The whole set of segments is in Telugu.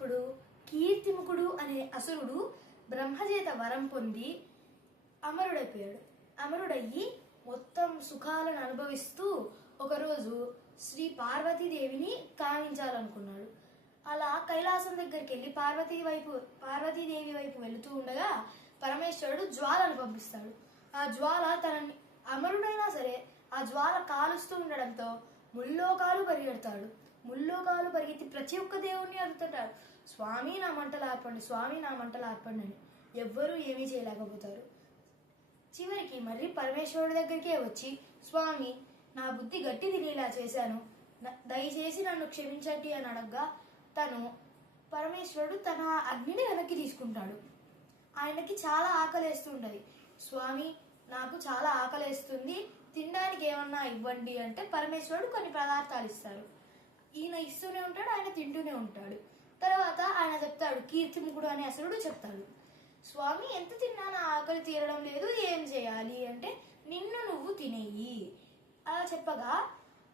ఉన్నప్పుడు కీర్తిముఖుడు అనే అసురుడు బ్రహ్మచేత వరం పొంది అమరుడైపోయాడు. అమరుడయ్యి మొత్తం సుఖాలను అనుభవిస్తూ ఒకరోజు శ్రీ పార్వతీదేవిని కావించాలనుకున్నాడు. అలా కైలాసం దగ్గరికి వెళ్ళి పార్వతీదేవి వైపు వెళుతూ ఉండగా పరమేశ్వరుడు జ్వాలను పంపిస్తాడు. ఆ జ్వాల తనని అమరుడైనా సరే ఆ జ్వాల కాలుస్తూ ఉండడంతో ముల్లోకాలు పరిగెడతాడు. ముల్లోకాలు పరిగెత్తి ప్రతి ఒక్క దేవుణ్ణి అడుగుతుంటారు, స్వామి నా మంటలు ఆర్పండి, స్వామి నా మంటలు ఆర్పండి అని. ఎవ్వరూ ఏమీ చేయలేకపోతారు. చివరికి మళ్ళీ పరమేశ్వరుడి దగ్గరికే వచ్చి, స్వామి నా బుద్ధి గట్టి తినేలా చేశాను, దయచేసి నన్ను క్షమించండి అని అడగ్గా పరమేశ్వరుడు తన అగ్నిని వెనక్కి తీసుకుంటాడు. ఆయనకి చాలా ఆకలేస్తుంటది. స్వామి నాకు చాలా ఆకలేస్తుంది, తినడానికి ఏమన్నా ఇవ్వండి అంటే పరమేశ్వరుడు కొన్ని పదార్థాలు ఇస్తాడు. ఈయన ఇస్తూనే ఉంటాడు, ఆయన తింటూనే ఉంటాడు. తర్వాత ఆయన చెప్తాడు, కీర్తిముఖుడు అనే అసురుడు చెప్తాడు, స్వామి ఎంత తిన్నా నా ఆకలి తీరడం లేదు, ఏం చేయాలి అంటే నిన్ను నువ్వు తినేయి అలా చెప్పగా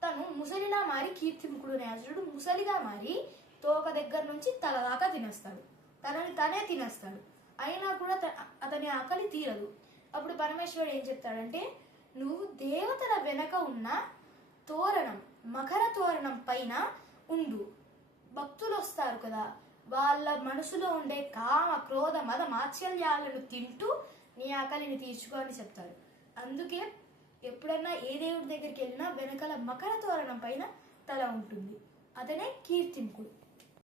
తను ముసలిలా మారి కీర్తిముఖుడు అనే అసురుడు ముసలిగా మారి తోక దగ్గర నుంచి తల దాకా తినేస్తాడు. తనని తనే తినేస్తాడు. అయినా కూడా అతని ఆకలి తీరదు. అప్పుడు పరమేశ్వరుడు ఏం చెప్తాడంటే, నువ్వు దేవతల వెనక ఉన్న తోరణం, మకర తోరణం పైన ఉండు. భక్తులు వస్తారు కదా, వాళ్ళ మనసులో ఉండే కామ క్రోధ మద మాత్సల్యాలను తింటూ నీ ఆకలిని తీర్చుకో అని చెప్తాడు. అందుకే ఎప్పుడన్నా ఏ దేవుడి దగ్గరికి వెళ్ళినా వెనకాల మకర తోరణం పైన తల ఉంటుంది. అతనే కీర్తిముఖుడు.